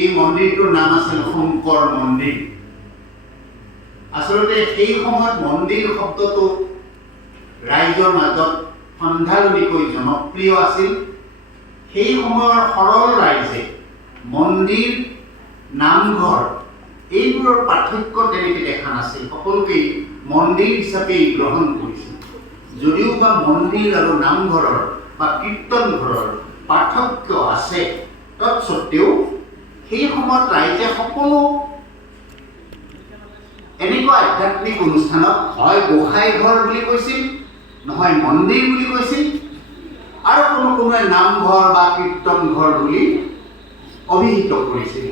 এই মন্দিৰটোৰ নাম আছিল শংকৰ মন্দিৰ। আচলতে সেই সময়ত মন্দিৰ শব্দটো ৰাইজৰ মাজত সন্ধালনিকৈ জনপ্ৰিয় আছিল। সেই সময়ৰ সৰল ৰাইজে মন্দিৰ, নামঘৰ এইবোৰৰ পাৰ্থক্য তেনেকৈ দেখা নাছিল, সকলোকেই মন্দিৰ হিচাপে গ্ৰহণ কৰিছিল। যদিও বা মন্দিৰ আৰু নামঘৰৰ বা কীৰ্তন ঘৰৰ পাৰ্থক্য আছে, তৎসত্বেও সেই সময়ত ৰাইজে সকলো এনেকুৱা আধ্যাত্মিক অনুষ্ঠানক হয় গোসাঁই ঘৰ বুলি কৈছিল, নহয় মন্দিৰ বুলি কৈছিল, আৰু কোনোৱে নামঘৰ বা কীৰ্তন ঘৰ বুলি অভিহিত কৰিছিল।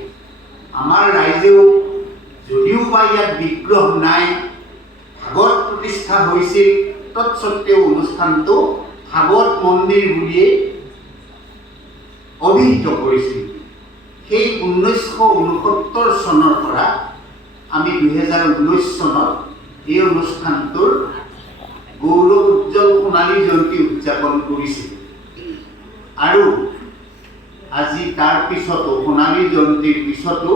আমাৰ ৰাইজেও যদিও বা ইয়াত বিগ্ৰহ নাই, ভাগৱত প্ৰতিষ্ঠা হৈছিল, তৎসত্বেও অনুষ্ঠানটো ভাগৱত মন্দিৰ বুলিয়ে অভিহিত কৰিছিল। সেই 1969 চনৰ পৰা আমি 2019 চনত এই অনুষ্ঠানটোৰ গৌৰৱ উজ্জ্বল সোণালী জয়ন্তী উদযাপন কৰিছিলোঁ। আৰু আজি তাৰ পিছতো সোণালী জয়ন্তীৰ পিছতো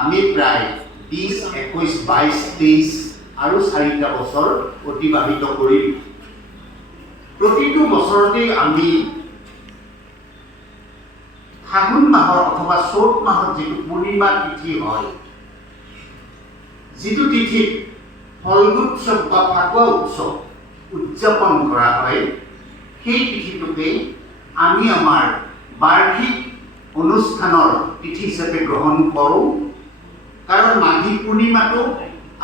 আমি প্ৰায় 20, 21, 22, 23 আৰু 4টা বছৰ অতিবাহিত কৰিলোঁ। প্ৰতিটো বছৰতেই আমি ফাগুন মাহৰ অথবা চ'ত মাহত যিটো পূৰ্ণিমা তিথি হয়, যিটো তিথিত ফল্গু উৎসৱ বা ফাকুৱা উৎসৱ উদযাপন কৰা হয়, সেই তিথিটোকে আমি আমাৰ বাৰ্ষিক অনুষ্ঠানৰ তিথি হিচাপে গ্ৰহণ কৰোঁ। কাৰণ মাঘী পূৰ্ণিমাটো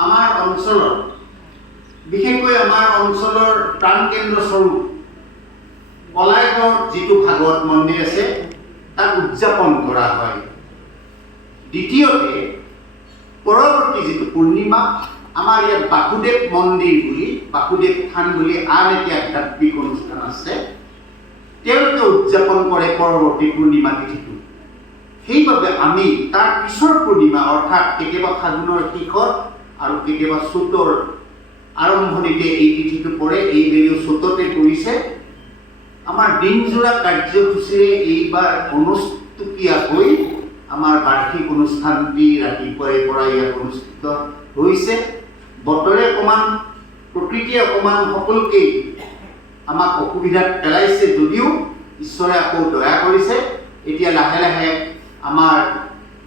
আমাৰ অঞ্চলৰ, বিশেষকৈ আমাৰ অঞ্চলৰ প্ৰাণকেন্দ্ৰস্বৰূপ কলাইগাঁৱত যিটো ভাগৱত মন্দিৰ আছে তাক উদযাপন কৰা হয়। দ্বিতীয়তে পৰৱৰ্তী যিটো পূৰ্ণিমা, আমাৰ ইয়াত বাসুদেৱ মন্দিৰ বুলি, বাসুদেৱ থান বুলি আন এটি আধ্যাত্মিক অনুষ্ঠান আছে, তেওঁলোকে উদযাপন কৰে পৰৱৰ্তী পূৰ্ণিমা তিথিটো। সেইবাবে আমি তাৰ পিছৰ পূৰ্ণিমা, অৰ্থাৎ কেতিয়াবা ফাগুনৰ শেষত আৰু কেতিয়াবা চ'তৰ আৰম্ভণিতে এই তিথিটো পৰে, এইবেলিও চ'ততে পৰিছে। আমাৰ দিনজোৰা কাৰ্যসূচীৰে এইবাৰ অনুষ্টুপীয়াকৈ আমাৰ বাৰ্ষিক অনুষ্ঠানটি ৰাতিপুৱাৰে পৰা ইয়াত অনুষ্ঠিত হৈছে। বতৰে অকণমান, প্ৰকৃতিয়ে অকণমান সকলোকেই আমাক অসুবিধাত পেলাইছে, যদিও ঈশ্বৰে আকৌ দয়া কৰিছে। এতিয়া লাহে লাহে আমাৰ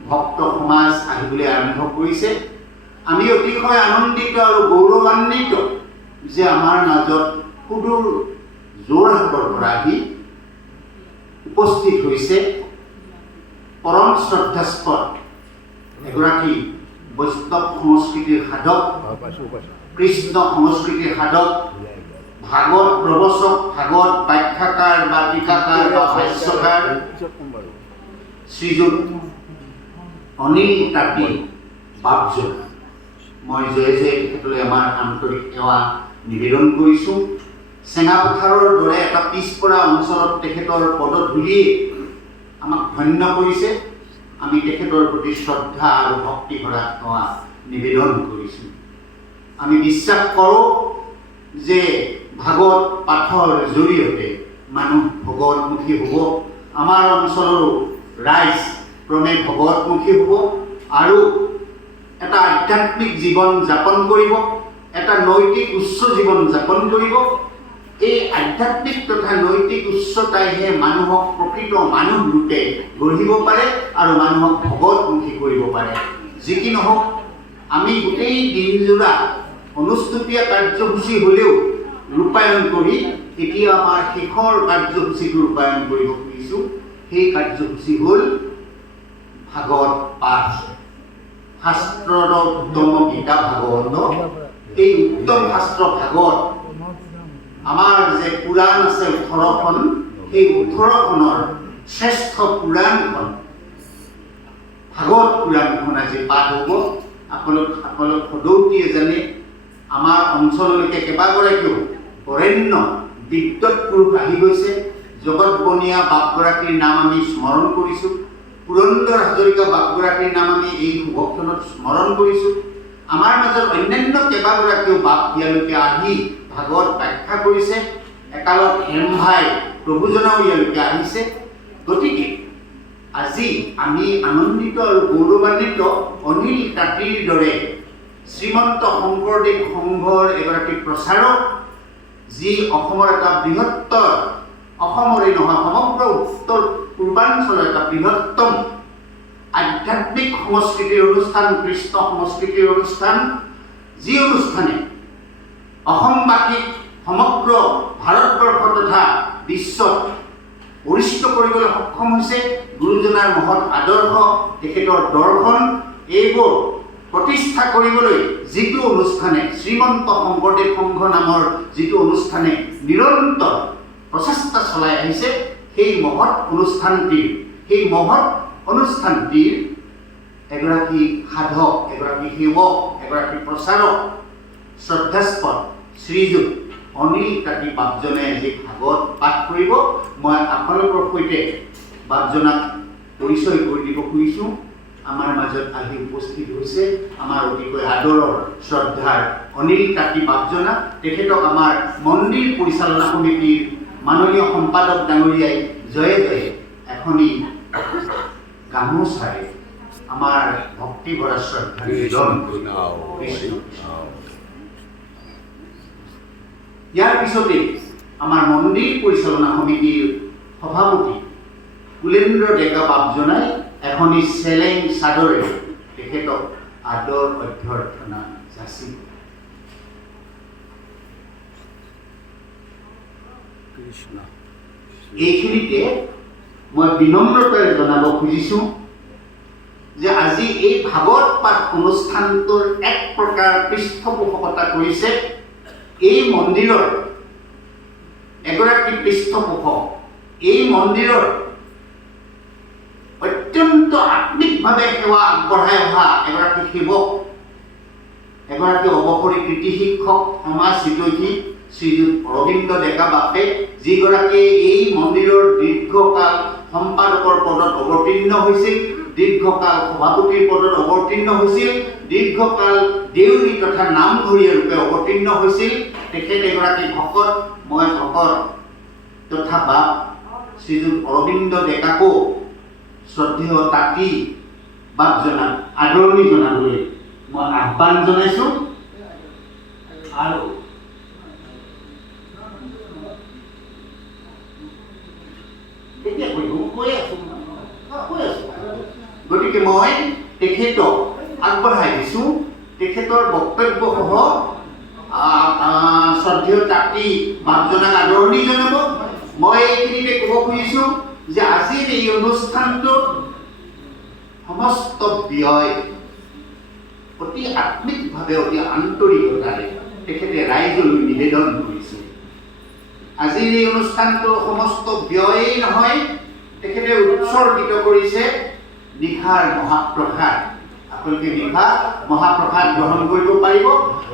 ভক্ত সমাজ আহিবলৈ আৰম্ভ কৰিছে। আমি অতিশয় আনন্দিত আৰু গৌৰৱান্বিত যে আমাৰ মাজত সুদূৰ যোৰহাটৰ পৰা আহি উপস্থিত হৈছে পৰম শ্ৰদ্ধাস্পদ এগৰাকী বৈষ্ণৱ সংস্কৃতিৰ সাধক, কৃষ্ণ সংস্কৃতিৰ সাধক, ভাগৱত প্ৰবচক, ভাগৱত ব্যাখ্যাকাৰ বা টীকাকাৰ বা ভাষ্যকাৰ শ্ৰীযুত অনিল তাঁতী বাপজু। মই জয় জয় তেখেতলৈ আমাৰ আন্তৰিক সেৱা নিবেদন কৰিছোঁ। চেঙাপথাৰৰ দৰে এটা পিছপৰা অঞ্চলত তেখেতৰ পদধূলিয়ে আমাক ধন্য কৰিছে। আমি তেখেতৰ প্ৰতি শ্ৰদ্ধা আৰু ভক্তি ভৰা সেৱা নিবেদন কৰিছোঁ। আমি বিশ্বাস কৰোঁ যে ভাগৱত পাঠৰ জৰিয়তে মানুহ ভগৱতমুখী হ'ব, আমাৰ অঞ্চলৰো ৰাইজ ক্ৰমে ভগৱতমুখী হ'ব আৰু এটা আধ্যাত্মিক জীৱন যাপন কৰিব, এটা নৈতিক উচ্চ জীৱন যাপন কৰিব। এই আধ্যাত্মিক তথা নৈতিক উচ্চতাইহে মানুহক প্ৰকৃত মানুহ ৰূপে গঢ়িব পাৰে আৰু মানুহক ভগৱতমুখী কৰিব পাৰে। যি কি নহওক, আমি গোটেই দিনজোৰা অনুষ্টুপীয়া কাৰ্যসূচী হ'লেও ৰূপায়ণ কৰি এতিয়া আমাৰ শেষৰ কাৰ্যসূচীটো ৰূপায়ণ কৰিব খুজিছোঁ। সেই কাৰ্যসূচী হ'ল ভাগৱত পাঠ। শাস্ত্ৰৰ উত্তম গীতা ভাগৱত, এই উত্তম শাস্ত্ৰ ভাগৱত, আমাৰ যে পুৰাণ আছে 18খন, সেই 18খনৰ শ্ৰেষ্ঠ পুৰাণখন ভাগৱত পুৰাণখন আজি পাঠ হ'ব। আপোনালোক সদৌতিয়ে জানে, আমাৰ অঞ্চললৈকে কেইবাগৰাকীও বৰেণ্য বিদ্যুৎ পুৰুষ আহি গৈছে। জগত বনীয়া বাপগৰাকীৰ নাম আমি স্মৰণ কৰিছোঁ, পুৰন্দৰ হাজৰিকা বাপগৰাকীৰ নাম আমি এই শুভক্ষণত স্মৰণ কৰিছোঁ। আমাৰ মাজত অন্যান্য কেইবাগৰাকীও বাপ ইয়ালৈকে আহি ভাগৱত ব্যাখ্যা কৰিছে। একালত হেম ভাই প্ৰভুজনাও ইয়ালৈকে আহিছে। গতিকে আজি আমি আনন্দিত আৰু গৌৰৱান্বিত অনিল তাঁতীৰ দৰে শ্ৰীমন্ত শংকৰদেৱ সংঘৰ এগৰাকী প্ৰচাৰক, যি অসমৰ এটা বৃহত্তৰ, অসমৰে নহয় সমগ্ৰ উত্তৰ পূৰ্বাঞ্চলৰ এটা বৃহত্তম আধ্যাত্মিক সংস্কৃতিৰ অনুষ্ঠান, কৃষ্ণ সংস্কৃতিৰ অনুষ্ঠান, যি অনুষ্ঠানে অসমবাসীক সমগ্ৰ ভাৰতবৰ্ষ তথা বিশ্বত পৰিচিত কৰিবলৈ সক্ষম হৈছে। গুৰুজনাৰ মহৎ আদৰ্শ, তেখেতৰ দৰ্শন, এইবোৰ প্ৰতিষ্ঠা কৰিবলৈ যিটো অনুষ্ঠানে শ্ৰীমন্ত শংকৰদেৱ সংঘ নামৰ যিটো অনুষ্ঠানে নিৰন্তৰ প্ৰচেষ্টা চলাই আহিছে, সেই মহৎ অনুষ্ঠানটিৰ এগৰাকী সাধক, এগৰাকী সেৱক, এগৰাকী প্ৰচাৰক, শ্ৰদ্ধাস্পদ শ্ৰীযুত অনিল তাঁতী বাপজনে আজি ভাগৱত পাঠ কৰিব। মই আপোনালোকৰ সৈতে বাপজনাক পৰিচয় কৰি দিব খুজিছোঁ। আমাৰ মাজত আহি উপস্থিত হৈছে আমাৰ অতিকৈ আদৰৰ শ্ৰদ্ধাৰ অনিল তাঁতী বাপজনা। তেখেতক আমাৰ মন্দিৰ পৰিচালনা সমিতিৰ মাননীয় সম্পাদক ডাঙৰীয়াই জয়ে জয়ে এখনি গামোচাৰে আমাৰ ভক্তি ভৰা শ্ৰদ্ধা নিবেদন কৰিছে। ইয়াৰ পিছতে আমাৰ মন্দিৰ পৰিচালনা সমিতিৰ সভাপতি কুলেন্দ্ৰ ডেকা বাপজনাই এখনি চেলেং চাদৰেৰে তেখেতক আদৰ অভ্যৰ্থনা যাচিব। এইখিনিতে মই বিনম্ৰতাৰে জনাব খুজিছোঁ যে আজি এই ভাগৱত পাঠ অনুষ্ঠানটোৰ এক প্ৰকাৰ পৃষ্ঠপোষকতা কৰিছে এই মন্দিৰৰ এগৰাকী পৃষ্ঠপোষক, এই মন্দিৰৰ অত্যন্ত আত্মিকভাৱে সেৱা আগবঢ়াই অহা এগৰাকী সেৱক, এগৰাকী অৱসৰী কৃতি শিক্ষক, সমাজ হিতৈষী শ্ৰীযুত অৰবিন্দ ডেকা বাপে, যিগৰাকীয়ে এই মন্দিৰৰ দীৰ্ঘকাল সম্পাদকৰ পদত অৱতীৰ্ণ হৈছিল, দীৰ্ঘকাল সভাপতিৰ পদত অৱতীৰ্ণ হৈছিল, দীৰ্ঘকাল দেউৰী তথা নামঘৰীয়া ৰূপে অৱতীৰ্ণ হৈছিল। তেখেত এগৰাকী ভকত, মই ভকত তথা বাপ শ্ৰীযুত অৰবিন্দ ডেকাকো শ্ৰদ্ধেয় তাঁতী বাপজনাক আদৰণি জনাবলৈ মই আহ্বান জনাইছোঁ। আৰু গতিকে মই তেখেতক আগবঢ়াই দিছোঁ, তেখেতৰ বক্তব্যসহ শ্ৰদ্ধেয় তাঁতী বাপজনাক আদৰণি জনাব। মই এইখিনিতে ক'ব খুজিছোঁ যে আজিৰ এই অনুষ্ঠানটোত সমস্ত ব্যয় অতি আত্মিকভাৱে, অতি আন্তৰিকতাৰে তেখেতে ৰাইজলৈ নিবেদন কৰিছে। আজিৰ এই অনুষ্ঠানটোৰ সমস্ত ব্যয়েই নহয়, তেখেতে উৎসৰ্গিত কৰিছে নিশাৰ মহাপ্ৰসাদ। আপোনালোকে নিশা মহাপ্ৰসাদ গ্ৰহণ কৰিব পাৰিব।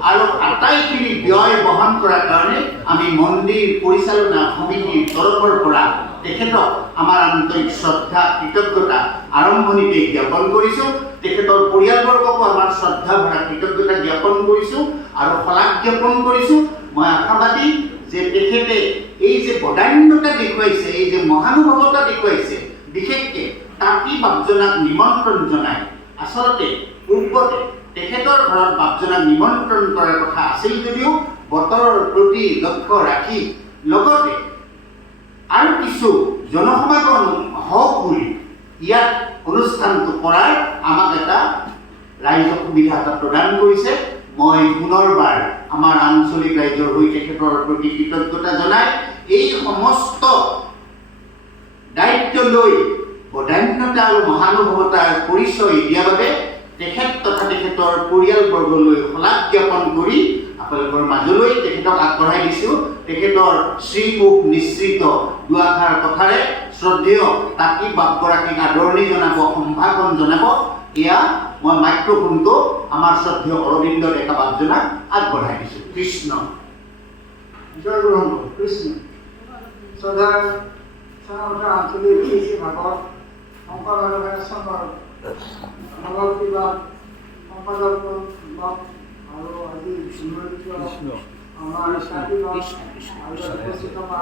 আৰু আটাইখিনি ব্যয় বহন কৰাৰ কাৰণে আমি মন্দিৰ পৰিচালনা সমিতিৰ তৰফৰ পৰা তেখেতক আমাৰ আন্তৰিক শ্ৰদ্ধা, কৃতজ্ঞতা আৰম্ভণিতে জ্ঞাপন কৰিছোঁ। তেখেতৰ পৰিয়ালবৰ্গকো আমাৰ শ্ৰদ্ধা ভৰা কৃতজ্ঞতা জ্ঞাপন কৰিছোঁ আৰু শলাগ জ্ঞাপন কৰিছোঁ। মই আশাবাদী যে তেখেতে এই যে বদান্যতা দেখুৱাইছে, এই যে মহানুভৱতা দেখুৱাইছে, বিশেষকৈ তাঁতী বাপজনাক নিমন্ত্ৰণ জনাই, আচলতে পূৰ্বতে তেখেতৰ ঘৰত বাপজনাক নিমন্ত্ৰণ কৰাৰ কথা আছিল যদিও বতৰৰ প্ৰতি লক্ষ্য ৰাখি লগতে আৰু কিছু জনসমাগম হওক বুলি ইয়াত অনুষ্ঠানটো কৰাৰ আমাক এটা ৰাইজক সুবিধা এটা প্ৰদান কৰিছে। মই পুনৰবাৰ আমাৰ আঞ্চলিক ৰাইজৰ হৈ তেখেতৰ প্ৰতি কৃতজ্ঞতা জনাই এই সমস্ত দায়িত্ব লৈ বদান্যতা আৰু মহানুভৱতাৰ পৰিচয় দিয়াৰ বাবে তেখেত তথা তেখেতৰ পৰিয়ালবৰ্গলৈ শলাগ জ্ঞাপন কৰি আপোনালোকৰ মাজলৈ তেখেতক আগবঢ়াই দিছোঁ। তেখেতৰ শ্ৰীমুখ নিশ্চিত দুআষাৰ কথাৰে শ্ৰদ্ধেয় তাঁতী বাপগৰাকীক আদৰণি জনাব, সম্ভাষণ জনাব। এয়া মই মাইক্ৰফোনটো আমাৰ শ্ৰদ্ধেয় অৰবিন্দ ডেকা বাপজনাক আগবঢ়াই দিছোঁ। কৃষ্ণ জয় গুৰু কৃষ্ণ। শ্ৰদ্ধাৰ আঞ্চলিক ভাগত সম্পাদক সম্পাদক আৰু আজি আমাৰ